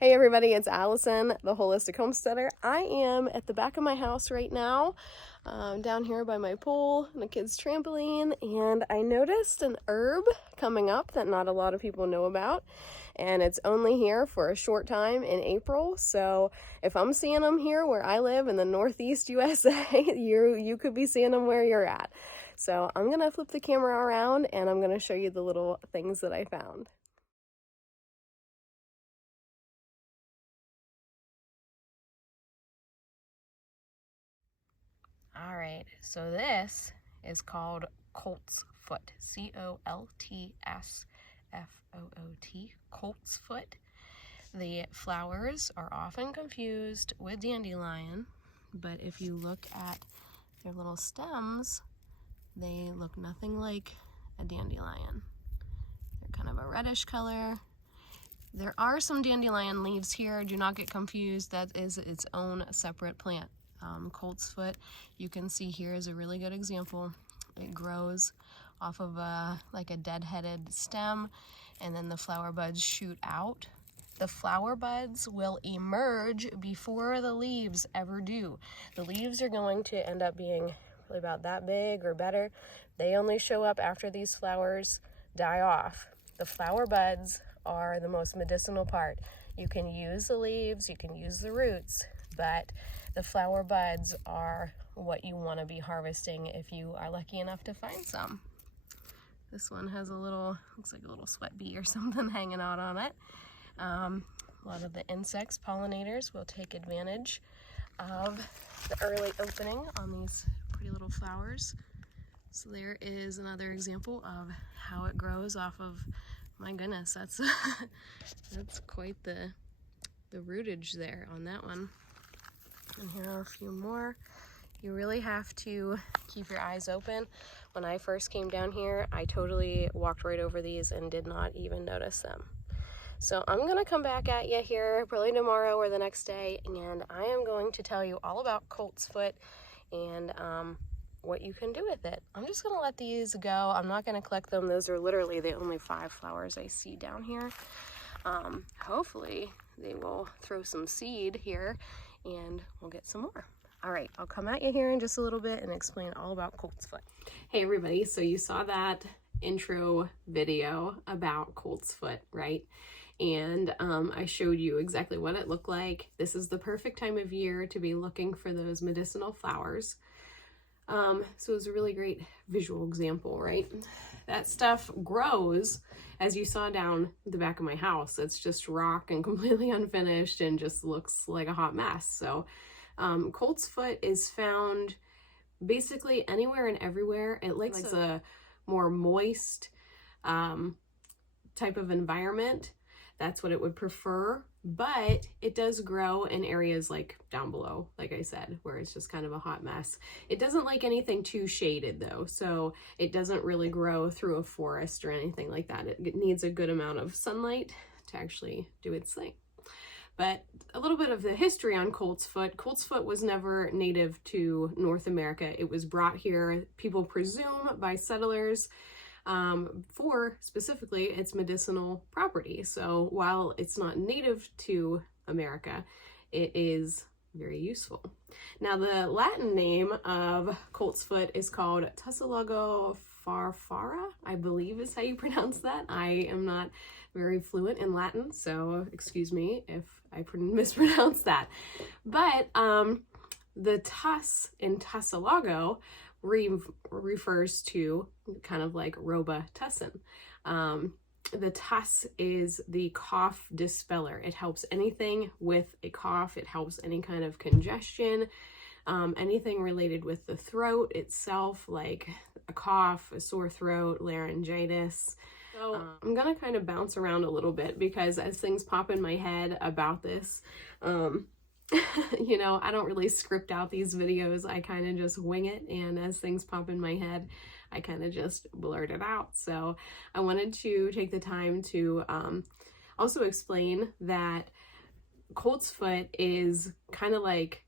Hey everybody, it's Allison, the Holistic Homesteader. I am at the back of my house right now, down here by my pool and the kids' trampoline, and I noticed an herb coming up that not a lot of people know about, and it's only here for a short time in April. So if I'm seeing them here where I live in the Northeast USA, you could be seeing them where you're at. So I'm gonna flip the camera around and I'm gonna show you the little things that I found. All right, so this is called Coltsfoot, C-O-L-T-S-F-O-O-T, Coltsfoot. The flowers are often confused with dandelion, but if you look at their little stems, they look nothing like a dandelion. They're kind of a reddish color. There are some dandelion leaves here. Do not get confused. That is its own separate plant. Coltsfoot, you can see here is a really good example. It grows off of like a dead-headed stem, and then the flower buds shoot out. The flower buds will emerge before the leaves ever do. The leaves are going to end up being probably about that big or better. They only show up after these flowers die off. The flower buds are the most medicinal part. You can use the leaves, you can use the roots, but the flower buds are what you want to be harvesting if you are lucky enough to find some. This one has a little, looks like a little sweat bee or something hanging out on it. A lot of the insects, pollinators, will take advantage of the early opening on these pretty little flowers. So there is another example of how it grows off of, my goodness, that's that's quite the rootage there on that one. And here are a few more. You really have to keep your eyes open. When I first came down here, I totally walked right over these and did not even notice them. So I'm gonna come back at you here probably tomorrow or the next day, and I am going to tell you all about Coltsfoot and what you can do with it. I'm just gonna let these go. I'm not gonna collect them. Those are literally the only 5 flowers I see down here. Hopefully they will throw some seed here and we'll get some more. All right, I'll come at you here in just a little bit and explain all about Coltsfoot. Hey everybody, so you saw that intro video about Coltsfoot, right? And I showed you exactly what it looked like. This is the perfect time of year to be looking for those medicinal flowers. So it's a really great visual example, right? That stuff grows, as you saw down the back of my house. It's just rock and completely unfinished and just looks like a hot mess. So Coltsfoot is found basically anywhere and everywhere. It likes a more moist type of environment. That's what it would prefer, but it does grow in areas like down below, like I said, where it's just kind of a hot mess. It doesn't like anything too shaded though, so it doesn't really grow through a forest or anything like that. It needs a good amount of sunlight to actually do its thing. But a little bit of the history on Coltsfoot. Coltsfoot was never native to North America. It was brought here, people presume, by settlers for specifically its medicinal property. So while it's not native to America, it is very useful. Now the Latin name of Coltsfoot is called Tussilago farfara, I believe is how you pronounce that. I am not very fluent in Latin, so excuse me if I mispronounce that. But the tuss in Tussilago refers to kind of like Robitussin. The tuss is the cough dispeller. It helps anything with a cough. It helps any kind of congestion, anything related with the throat itself, like a cough, a sore throat, laryngitis. So I'm gonna kind of bounce around a little bit because as things pop in my head about this, you know, I don't really script out these videos. I kind of just wing it, and as things pop in my head, I kind of just blurt it out. So I wanted to take the time to also explain that Coltsfoot is kind of like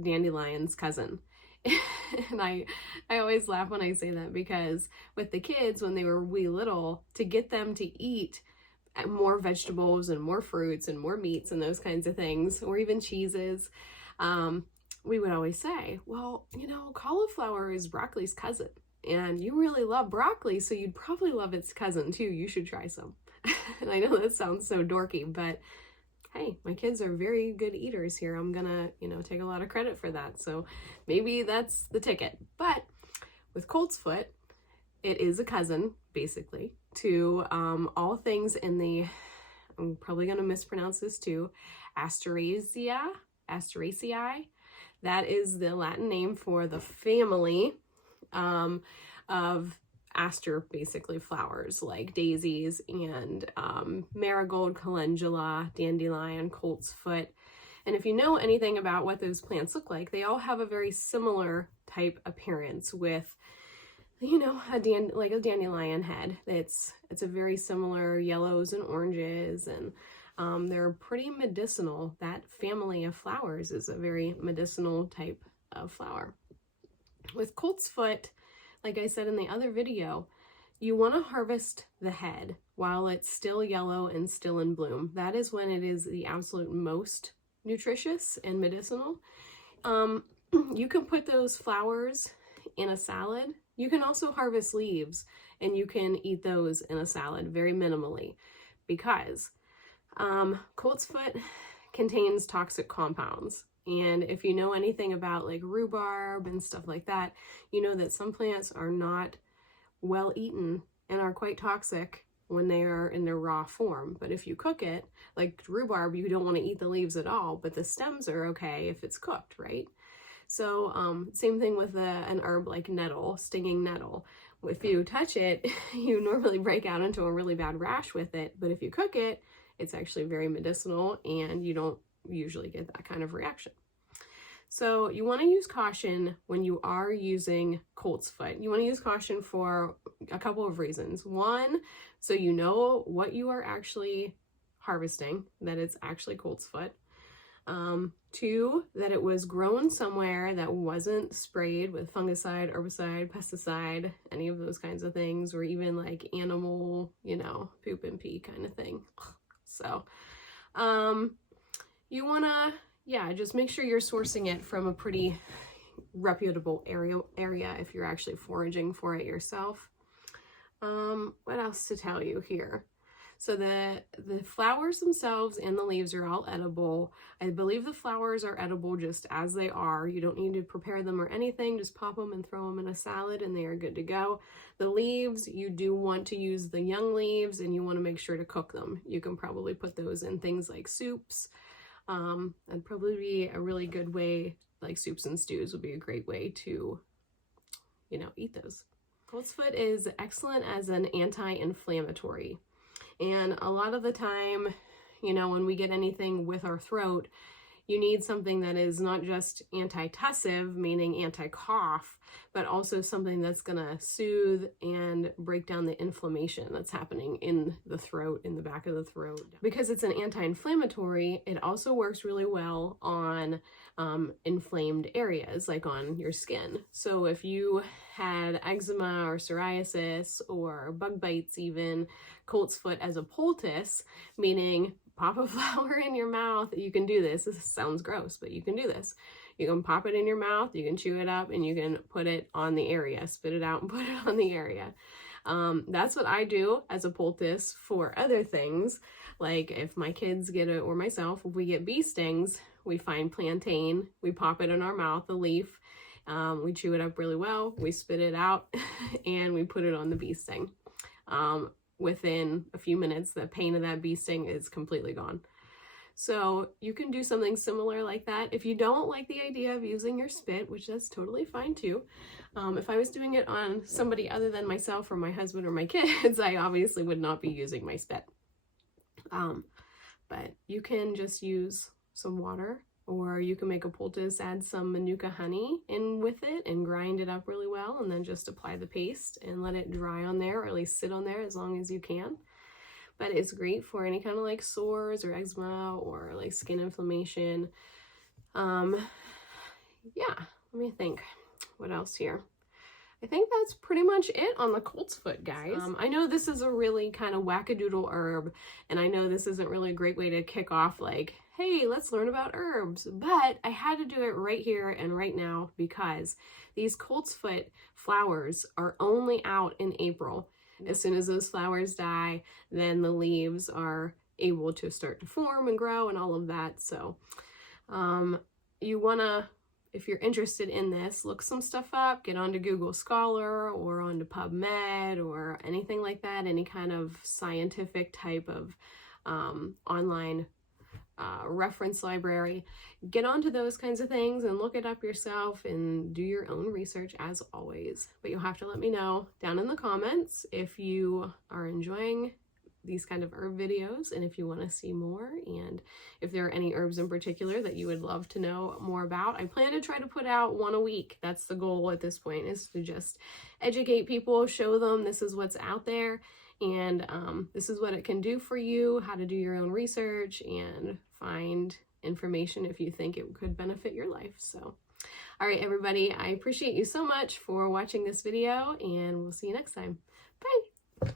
dandelion's cousin. And I always laugh when I say that because with the kids, when they were wee little, to get them to eat more vegetables and more fruits and more meats and those kinds of things, or even cheeses, we would always say, well, you know, cauliflower is broccoli's cousin, and you really love broccoli, so you'd probably love its cousin too. You should try some. And I know that sounds so dorky, but hey, my kids are very good eaters here. I'm gonna, you know, take a lot of credit for that. So maybe that's the ticket. But with Coltsfoot, it is a cousin, basically, to all things in the, I'm probably going to mispronounce this too, Asteraceae. That is the Latin name for the family of aster, basically, flowers like daisies and marigold, calendula, dandelion, coltsfoot. And if you know anything about what those plants look like, they all have a very similar type appearance with, you know, like a dandelion head. It's a very similar yellows and oranges, and they're pretty medicinal. That family of flowers is a very medicinal type of flower. With coltsfoot, like I said in the other video, you want to harvest the head while it's still yellow and still in bloom. That is when it is the absolute most nutritious and medicinal. You can put those flowers in a salad. You can also harvest leaves and you can eat those in a salad very minimally, because coltsfoot contains toxic compounds. And if you know anything about like rhubarb and stuff like that, you know that some plants are not well eaten and are quite toxic when they are in their raw form. But if you cook it, like rhubarb, you don't want to eat the leaves at all, but the stems are okay if it's cooked, right? So same thing with an herb like nettle, stinging nettle. If you touch it, you normally break out into a really bad rash with it, but if you cook it, it's actually very medicinal and you don't usually get that kind of reaction. So you want to use caution when you are using coltsfoot. You want to use caution for a couple of reasons. One, so you know what you are actually harvesting, that it's actually coltsfoot. Two, that it was grown somewhere that wasn't sprayed with fungicide, herbicide, pesticide, any of those kinds of things, or even like animal, you know, poop and pee kind of thing. So, you want to, yeah, just make sure you're sourcing it from a pretty reputable area if you're actually foraging for it yourself. What else to tell you here? So the flowers themselves and the leaves are all edible. I believe the flowers are edible just as they are. You don't need to prepare them or anything. Just pop them and throw them in a salad and they are good to go. The leaves, you do want to use the young leaves and you want to make sure to cook them. You can probably put those in things like soups. That'd probably be a really good way, like soups and stews would be a great way to, you know, eat those. Coltsfoot is excellent as an anti-inflammatory. And a lot of the time, you know, when we get anything with our throat, you need something that is not just anti-tussive, meaning anti-cough, but also something that's going to soothe and break down the inflammation that's happening in the throat, in the back of the throat. Because it's an anti-inflammatory, it also works really well on inflamed areas, like on your skin. So if you had eczema or psoriasis or bug bites even, coltsfoot as a poultice, meaning pop a flower in your mouth. You can do this. This sounds gross, but you can do this. You can pop it in your mouth, you can chew it up, and you can put it on the area, spit it out and put it on the area. That's what I do as a poultice for other things. Like if my kids get it, or myself, if we get bee stings, we find plantain, we pop it in our mouth, the leaf, we chew it up really well, we spit it out, and we put it on the bee sting. Within a few minutes, the pain of that bee sting is completely gone. So you can do something similar like that. If you don't like the idea of using your spit, which that's totally fine too. If I was doing it on somebody other than myself or my husband or my kids, I obviously would not be using my spit. But you can just use some water, or you can make a poultice, add some manuka honey in with it and grind it up really well, and then just apply the paste and let it dry on there, or at least sit on there as long as you can. But it's great for any kind of like sores or eczema or like skin inflammation. Yeah, let me think. What else here? I think that's pretty much it on the Coltsfoot, guys. I know this is a really kind of wackadoodle herb, and I know this isn't really a great way to kick off like, hey, let's learn about herbs, but I had to do it right here and right now because these Coltsfoot flowers are only out in April. As soon as those flowers die, then the leaves are able to start to form and grow and all of that. So you want to, if you're interested in this, look some stuff up, get onto Google Scholar or onto PubMed or anything like that, any kind of scientific type of online reference library. Get onto those kinds of things and look it up yourself and do your own research as always. But you'll have to let me know down in the comments if you are enjoying these kind of herb videos and if you want to see more, and if there are any herbs in particular that you would love to know more about. I plan to try to put out one a week. That's the goal at this point, is to just educate people, show them this is what's out there, and this is what it can do for you, how to do your own research and find information if you think it could benefit your life. So all right, everybody, I appreciate you so much for watching this video, and we'll see you next time. Bye.